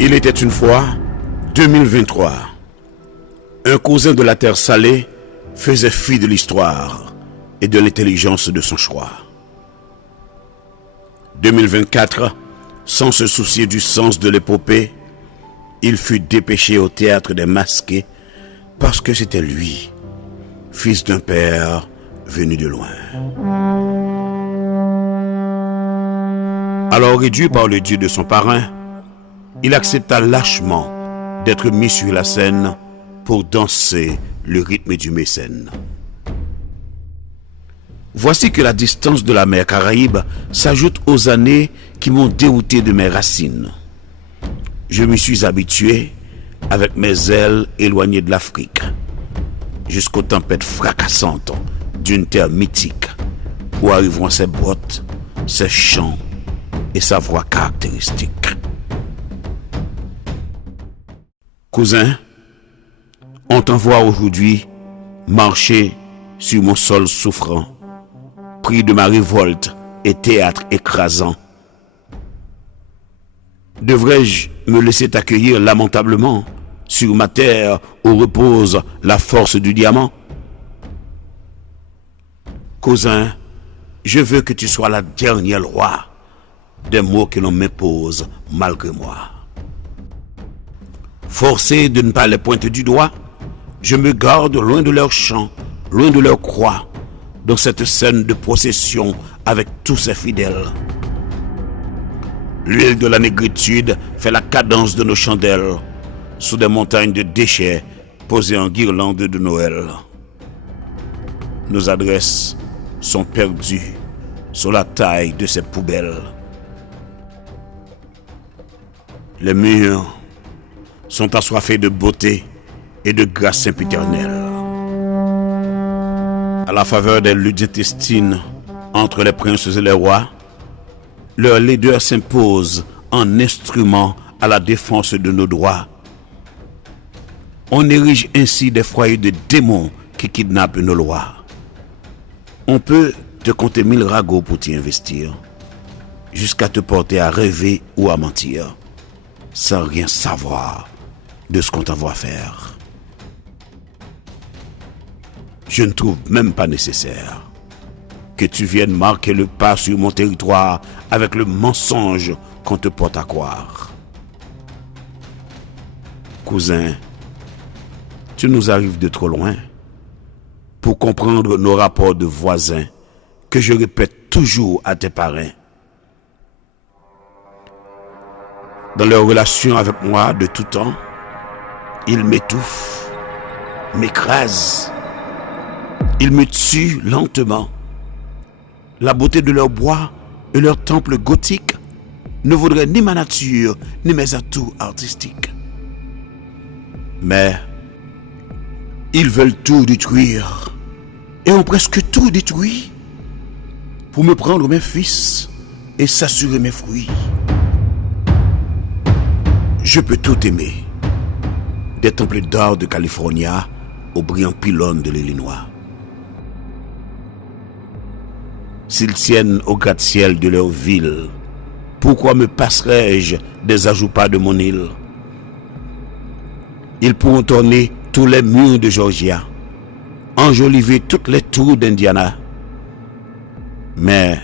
Il était une fois 2023. Un cousin de la terre salée faisait fi de l'histoire et de l'intelligence de son choix. 2024, sans se soucier du sens de l'épopée, il fut dépêché au théâtre des masqués parce que c'était lui, fils d'un père venu de loin. Alors réduit par le dieu de son parrain, il accepta lâchement d'être mis sur la scène pour danser le rythme du mécène. Voici que la distance de la mer Caraïbe s'ajoute aux années qui m'ont dérouté de mes racines. Je m'y suis habitué avec mes ailes éloignées de l'Afrique, jusqu'aux tempêtes fracassantes d'une terre mythique où arriveront ses bottes, ses chants et sa voix caractéristique. Cousin, on t'envoie aujourd'hui marcher sur mon sol souffrant, pris de ma révolte et théâtre écrasant. Devrais-je me laisser t'accueillir lamentablement sur ma terre où repose la force du diamant? Cousin, je veux que tu sois la dernière loi des mots que l'on m'impose malgré moi. Forcé de ne pas les pointer du doigt, je me garde loin de leurs chants, loin de leurs croix, dans cette scène de procession avec tous ses fidèles. L'huile de la négritude fait la cadence de nos chandelles sous des montagnes de déchets posées en guirlandes de Noël. Nos adresses sont perdues sous la taille de ces poubelles. Les murs sont assoiffés de beauté et de grâce sempiternelle. À la faveur des luttes intestines entre les princes et les rois, leur laideur s'impose en instrument à la défense de nos droits. On érige ainsi des foyers de démons qui kidnappent nos lois. On peut te compter 1000 ragots pour t'y investir, jusqu'à te porter à rêver ou à mentir, sans rien savoir de ce qu'on t'envoie faire. Je ne trouve même pas nécessaire que tu viennes marquer le pas sur mon territoire avec le mensonge qu'on te porte à croire. Cousin, tu nous arrives de trop loin pour comprendre nos rapports de voisins que je répète toujours à tes parrains. Dans leur relation avec moi de tout temps, ils m'étouffent, m'écrasent, ils me tuent lentement. La beauté de leur bois et leur temple gothique ne vaudraient ni ma nature, ni mes atouts artistiques. Mais ils veulent tout détruire et ont presque tout détruit pour me prendre mes fils et s'assurer mes fruits. Je peux tout aimer, des temples d'art de California aux brillants pylônes de l'Illinois. S'ils tiennent au gratte-ciel de leur ville, pourquoi me passerais-je des ajoupas de mon île? Ils pourront tourner tous les murs de Georgia, enjoliver toutes les tours d'Indiana, mais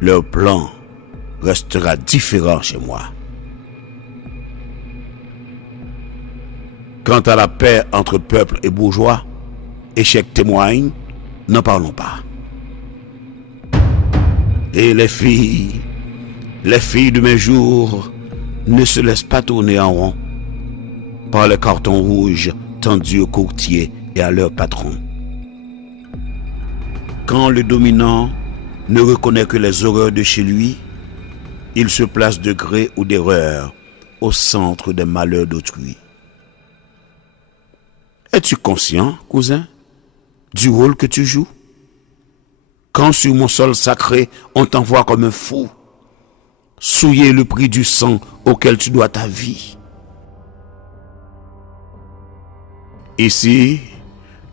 leur plan restera différent chez moi. Quant à la paix entre peuple et bourgeois, échec témoigne, n'en parlons pas. Et les filles de mes jours ne se laissent pas tourner en rond par les cartons rouges tendus aux courtiers et à leurs patrons. Quand le dominant ne reconnaît que les horreurs de chez lui, il se place de gré ou d'erreur au centre des malheurs d'autrui. Es-tu conscient, cousin, du rôle que tu joues? Quand sur mon sol sacré, on t'envoie comme un fou, souiller le prix du sang auquel tu dois ta vie. Ici,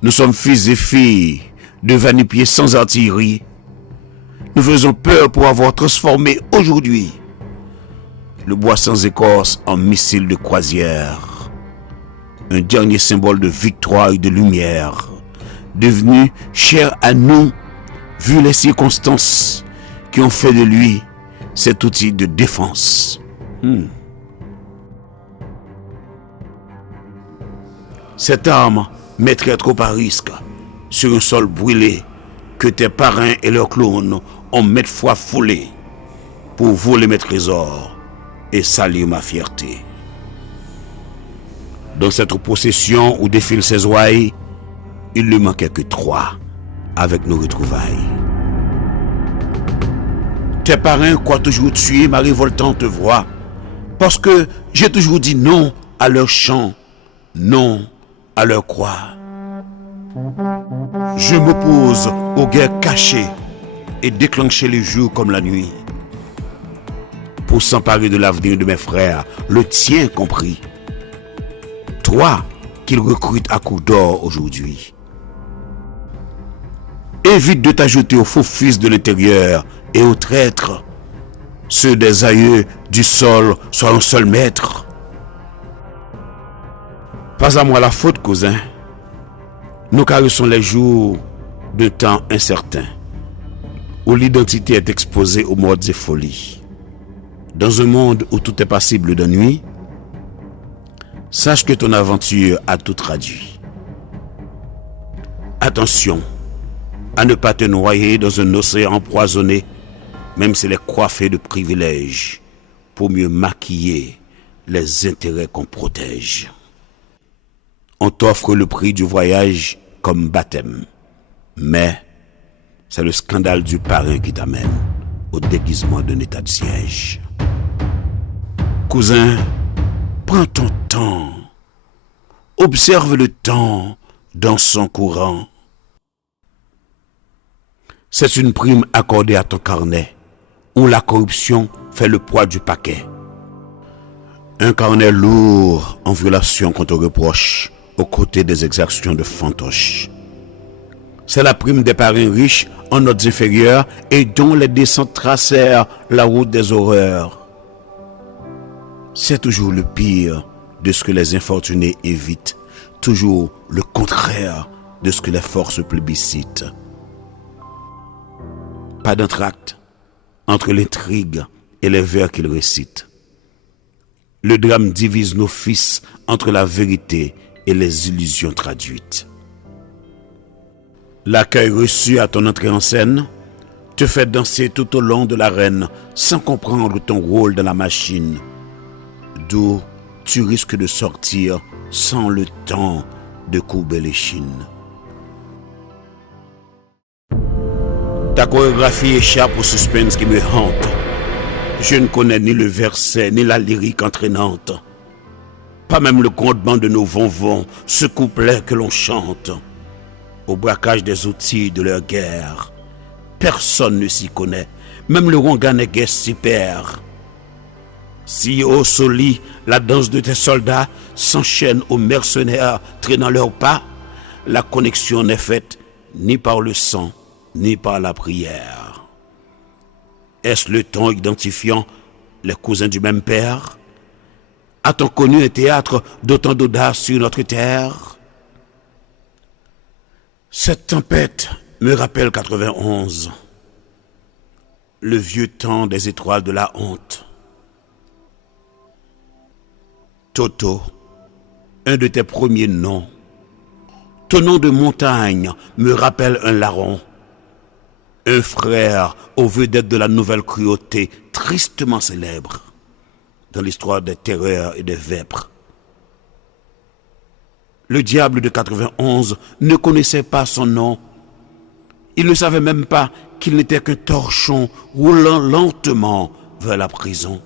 nous sommes fils et filles de va-nu-pieds sans artillerie. Nous faisons peur pour avoir transformé aujourd'hui le bois sans écorce en missile de croisière. Un dernier symbole de victoire et de lumière, devenu cher à nous, vu les circonstances qui ont fait de lui cet outil de défense. Cette arme mettrait trop à risque sur un sol brûlé que tes parrains et leurs clones ont maintes fois foulé pour voler mes trésors et salir ma fierté. Dans cette possession où défilent ses ouailles, il ne manquait que 3 avec nos retrouvailles. Tes parrains croient toujours tuer ma révoltante voix, parce que j'ai toujours dit non à leur chant, non à leur croix. Je m'oppose aux guerres cachées et déclencher les jours comme la nuit, pour s'emparer de l'avenir de mes frères, le tien compris. Toi qu'ils recrutent à coups d'or aujourd'hui. Évite de t'ajouter aux faux fils de l'intérieur et aux traîtres, ceux des aïeux du sol soient un seul maître. Pas à moi la faute, cousin. Nous caressons les jours d'un temps incertain, où l'identité est exposée aux modes et folies. Dans un monde où tout est passible d'ennui, sache que ton aventure a tout traduit. Attention à ne pas te noyer dans un océan empoisonné, même s'il est coiffé de privilèges, pour mieux maquiller les intérêts qu'on protège. On t'offre le prix du voyage comme baptême, mais c'est le scandale du parrain qui t'amène au déguisement d'un état de siège. Cousin, prends ton temps, observe le temps dans son courant. C'est une prime accordée à ton carnet, où la corruption fait le poids du paquet. Un carnet lourd en violation qu'on te reproche, aux côtés des exactions de fantoches. C'est la prime des parrains riches en notes inférieures et dont les descentes tracèrent la route des horreurs. C'est toujours le pire de ce que les infortunés évitent, toujours le contraire de ce que les forces plébiscitent. Pas d'entracte entre l'intrigue et les vers qu'ils récitent. Le drame divise nos fils entre la vérité et les illusions traduites. L'accueil reçu à ton entrée en scène te fait danser tout au long de l'arène sans comprendre ton rôle dans la machine, d'où tu risques de sortir sans le temps de courber les chines. Ta chorégraphie échappe au suspense qui me hante. Je ne connais ni le verset ni la lyrique entraînante. Pas même le grondement de nos vonvons, ce couplet que l'on chante. Au braquage des outils de leur guerre, personne ne s'y connaît, même le Wanganais guet s'y perd. Si au Soli, la danse de tes soldats s'enchaîne aux mercenaires traînant leurs pas, la connexion n'est faite ni par le sang, ni par la prière. Est-ce le ton identifiant les cousins du même père? A-t-on connu un théâtre d'autant d'audace sur notre terre? Cette tempête me rappelle 91, le vieux temps des étoiles de la honte. Toto, un de tes premiers noms, ton nom de montagne me rappelle un larron, un frère aux vedettes de la nouvelle cruauté tristement célèbre dans l'histoire des terreurs et des vêpres. Le diable de 91 ne connaissait pas son nom. Il ne savait même pas qu'il n'était qu'un torchon roulant lentement vers la prison.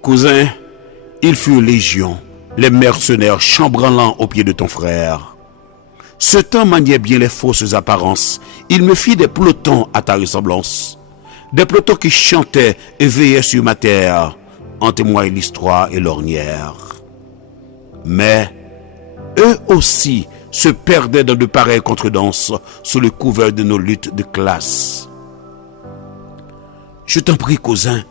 Cousin, il fut légion, les mercenaires chambranlant aux pieds de ton frère. Ce temps maniait bien les fausses apparences. Il me fit des pelotons à ta ressemblance. Des pelotons qui chantaient et veillaient sur ma terre. En témoignent l'histoire et l'ornière. Mais eux aussi se perdaient dans de pareilles contredanses sous le couvert de nos luttes de classe. Je t'en prie, cousin,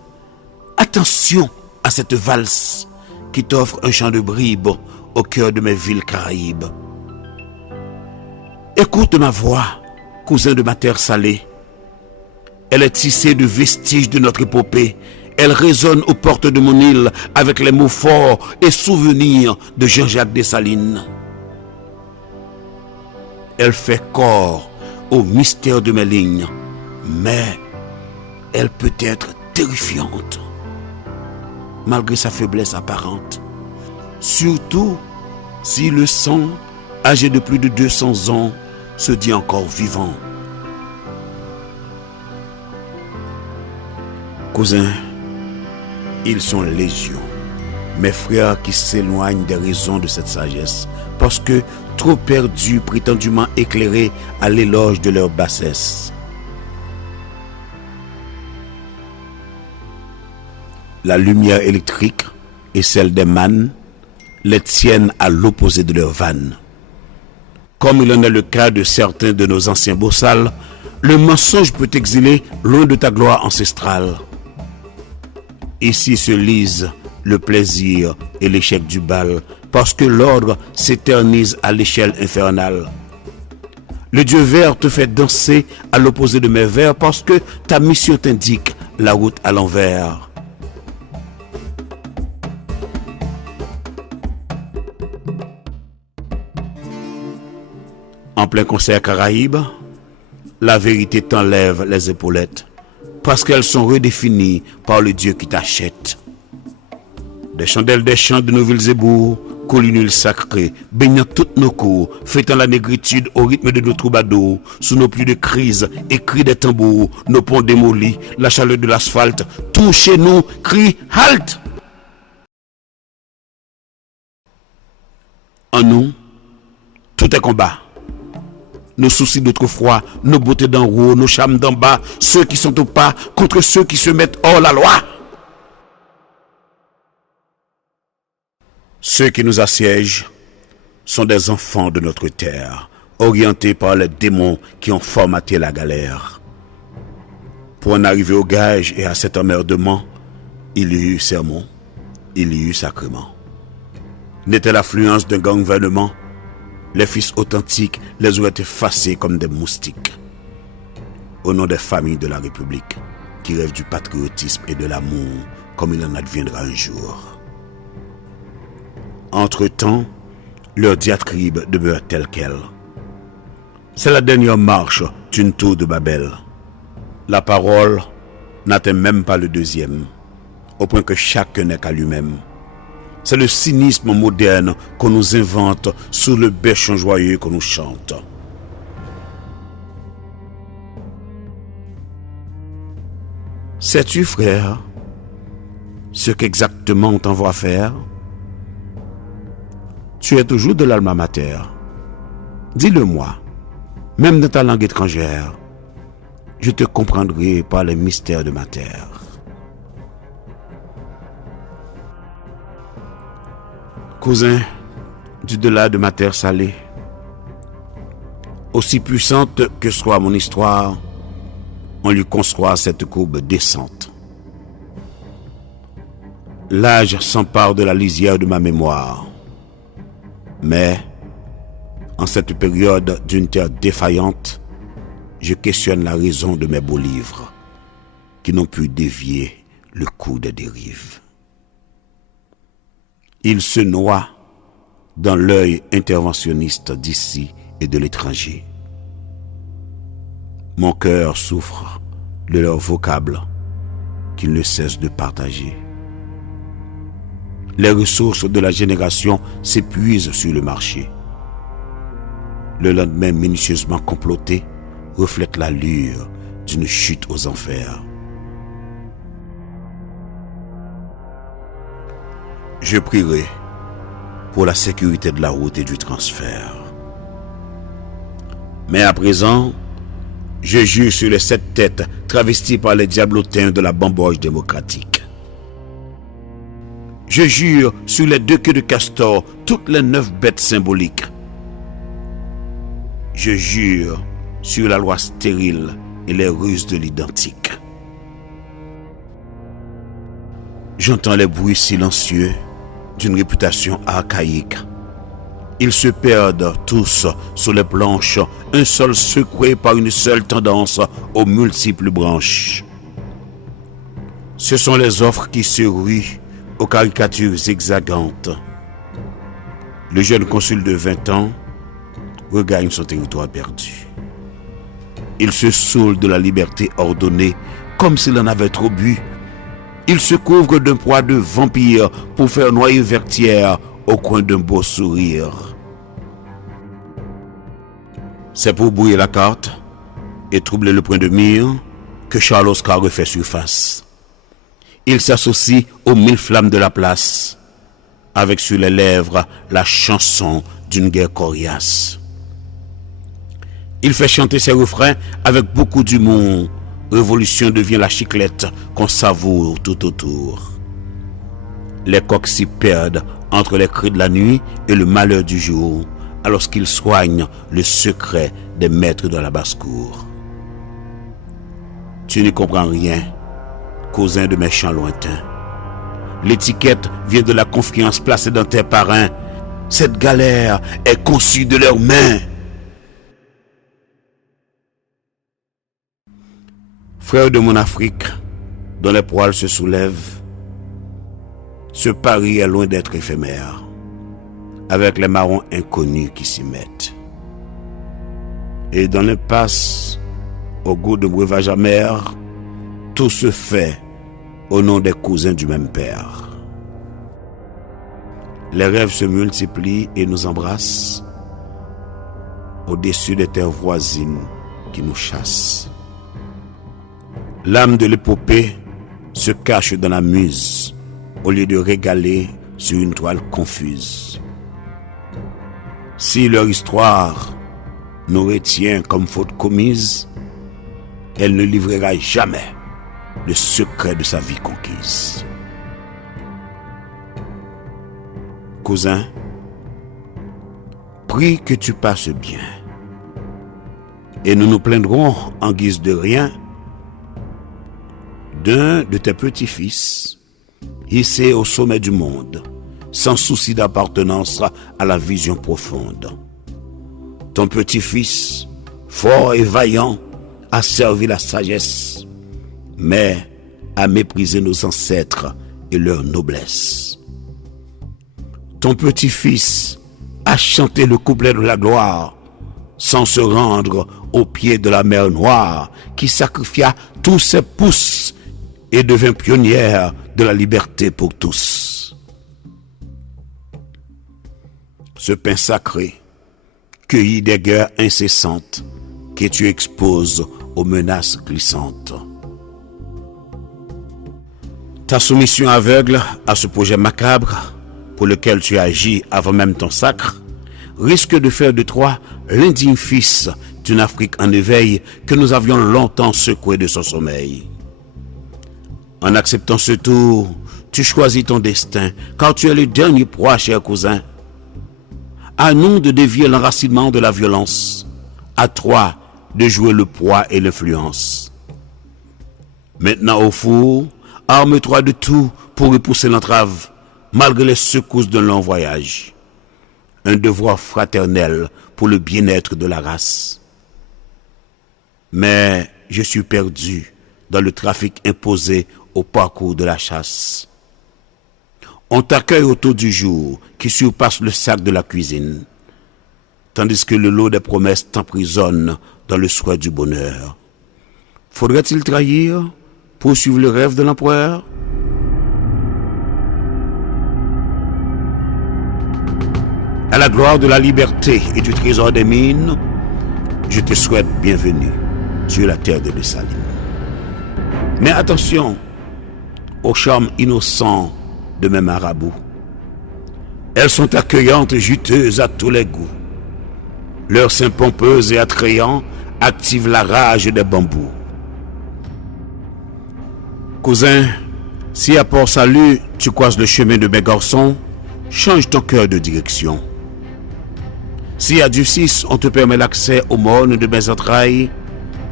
attention à cette valse qui t'offre un champ de bribes au cœur de mes villes Caraïbes. Écoute ma voix, cousin de ma terre salée. Elle est tissée de vestiges de notre épopée. Elle résonne aux portes de mon île avec les mots forts et souvenirs de Jean-Jacques Dessalines. Elle fait corps au mystère de mes lignes, mais elle peut être terrifiante, malgré sa faiblesse apparente. Surtout si le sang, âgé de plus de 200 ans, se dit encore vivant. Cousin, ils sont légion, mes frères qui s'éloignent des raisons de cette sagesse, parce que trop perdus, prétendument éclairés à l'éloge de leur bassesse. La lumière électrique et celle des mannes les tiennent à l'opposé de leur vanne. Comme il en est le cas de certains de nos anciens bossals, le mensonge peut t'exiler loin de ta gloire ancestrale. Ici se lisent le plaisir et l'échec du bal, parce que l'ordre s'éternise à l'échelle infernale. Le Dieu vert te fait danser à l'opposé de mes vers, parce que ta mission t'indique la route à l'envers. En plein concert Caraïbes, la vérité t'enlève les épaulettes, parce qu'elles sont redéfinies par le Dieu qui t'achète. Des chandelles des champs de nos villes et bourgs, collinules sacrées, baignant toutes nos cours, fêtant la négritude au rythme de nos troubadours, sous nos pluies de crise et cris des tambours, nos ponts démolis, la chaleur de l'asphalte, tout chez nous crie halte. En nous, tout est combat. Nos soucis d'autrefois, nos beautés d'en haut, nos charmes d'en bas, ceux qui sont au pas contre ceux qui se mettent hors la loi. Ceux qui nous assiègent sont des enfants de notre terre, orientés par les démons qui ont formaté la galère. Pour en arriver au gage et à cet emmerdement, il y eut sermon, il y eut sacrement. N'était l'affluence d'un gouvernement, les fils authentiques les auraient effacés comme des moustiques. Au nom des familles de la République, qui rêvent du patriotisme et de l'amour, comme il en adviendra un jour. Entre-temps, leur diatribe demeure telle qu'elle. C'est la dernière marche d'une tour de Babel. La parole n'atteint même pas le deuxième, au point que chacun n'est qu'à lui-même. C'est le cynisme moderne qu'on nous invente sous le bêchon joyeux qu'on nous chante. Sais-tu, frère, ce qu'exactement on t'envoie faire? Tu es toujours de l'alma mater. Dis-le-moi, même dans ta langue étrangère, je te comprendrai par les mystères de ma terre. Cousin du delà de ma terre salée, aussi puissante que soit mon histoire, on lui construit cette courbe descente. L'âge s'empare de la lisière de ma mémoire. Mais, en cette période d'une terre défaillante, je questionne la raison de mes beaux livres, qui n'ont pu dévier le cours des dérives. Ils se noient dans l'œil interventionniste d'ici et de l'étranger. Mon cœur souffre de leurs vocables qu'ils ne cessent de partager. Les ressources de la génération s'épuisent sur le marché. Le lendemain minutieusement comploté reflète l'allure d'une chute aux enfers. Je prierai pour la sécurité de la route et du transfert. Mais à présent, je jure sur les 7 têtes travesties par les diablotins de la bamboche démocratique. Je jure sur les 2 queues de castor, toutes les 9 bêtes symboliques. Je jure sur la loi stérile et les ruses de l'identique. J'entends les bruits silencieux d'une réputation archaïque. Ils se perdent tous sur les planches, un seul secoué par une seule tendance aux multiples branches. Ce sont les offres qui se ruent aux caricatures exagantes. Le jeune consul de 20 ans regagne son territoire perdu. Il se saoule de la liberté ordonnée comme s'il en avait trop bu. Il se couvre d'un poids de vampire pour faire noyer Vertière au coin d'un beau sourire. C'est pour brouiller la carte et troubler le point de mire que Charles Oscar refait surface. Il s'associe aux 1000 flammes de la place, avec sur les lèvres la chanson d'une guerre coriace. Il fait chanter ses refrains avec beaucoup d'humour. Révolution devient la chiclette qu'on savoure tout autour. Les coqs s'y perdent entre les cris de la nuit et le malheur du jour, alors qu'ils soignent le secret des maîtres de la basse-cour. Tu n'y comprends rien, cousin de mes chants lointains. L'étiquette vient de la confiance placée dans tes parrains. Cette galère est conçue de leurs mains. Frère de mon Afrique, dont les poils se soulèvent, ce pari est loin d'être éphémère, avec les marrons inconnus qui s'y mettent. Et dans l'impasse, au goût de breuvage amer, tout se fait au nom des cousins du même père. Les rêves se multiplient et nous embrassent au-dessus des terres voisines qui nous chassent. L'âme de l'épopée se cache dans la muse au lieu de régaler sur une toile confuse. Si leur histoire nous retient comme faute commise, elle ne livrera jamais le secret de sa vie conquise. Cousin, prie que tu passes bien, et nous nous plaindrons en guise de rien d'un de tes petits-fils, hissé au sommet du monde, sans souci d'appartenance à la vision profonde. Ton petit-fils, fort et vaillant, a servi la sagesse, mais a méprisé nos ancêtres et leur noblesse. Ton petit-fils a chanté le couplet de la gloire, sans se rendre au pied de la mer Noire, qui sacrifia tous ses pouces et devint pionnière de la liberté pour tous. Ce pain sacré, cueilli des guerres incessantes que tu exposes aux menaces glissantes. Ta soumission aveugle à ce projet macabre, pour lequel tu agis avant même ton sacre, risque de faire de toi l'indigne fils d'une Afrique en éveil que nous avions longtemps secoué de son sommeil. En acceptant ce tour, tu choisis ton destin, car tu es le dernier proie, cher cousin. À nous de dévier l'enracinement de la violence, à toi de jouer le poids et l'influence. Maintenant au four, arme-toi de tout pour repousser l'entrave, malgré les secousses d'un long voyage. Un devoir fraternel pour le bien-être de la race. Mais je suis perdu dans le trafic imposé au parcours de la chasse. On t'accueille au taux du jour qui surpasse le sac de la cuisine, tandis que le lot des promesses t'emprisonne dans le souhait du bonheur. Faudrait-il trahir pour suivre le rêve de l'empereur? À la gloire de la liberté et du trésor des mines, je te souhaite bienvenue sur la terre de Dessalines. Mais attention aux charmes innocents de mes marabouts. Elles sont accueillantes et juteuses à tous les goûts. Leurs seins pompeux et attrayants activent la rage des bambous. Cousin, si à Port-Salut tu croises le chemin de mes garçons, change ton cœur de direction. Si à Ducis on te permet l'accès aux mornes de mes entrailles,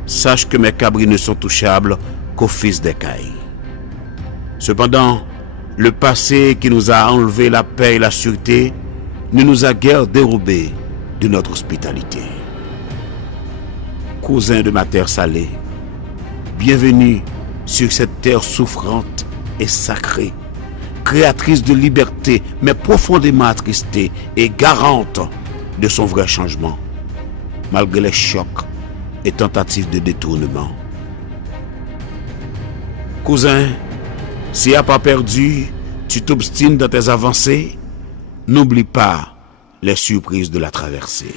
sache que mes cabris ne sont touchables qu'au fils d'écailles. Cependant, Le passé qui nous a enlevé la paix et la sûreté ne nous a guère dérobé de notre hospitalité. Cousin de ma terre salée, bienvenue sur cette terre souffrante et sacrée, créatrice de liberté, mais profondément attristée et garante de son vrai changement, malgré les chocs et tentatives de détournement. Cousin, si à pas perdu, tu t'obstines dans tes avancées, n'oublie pas les surprises de la traversée.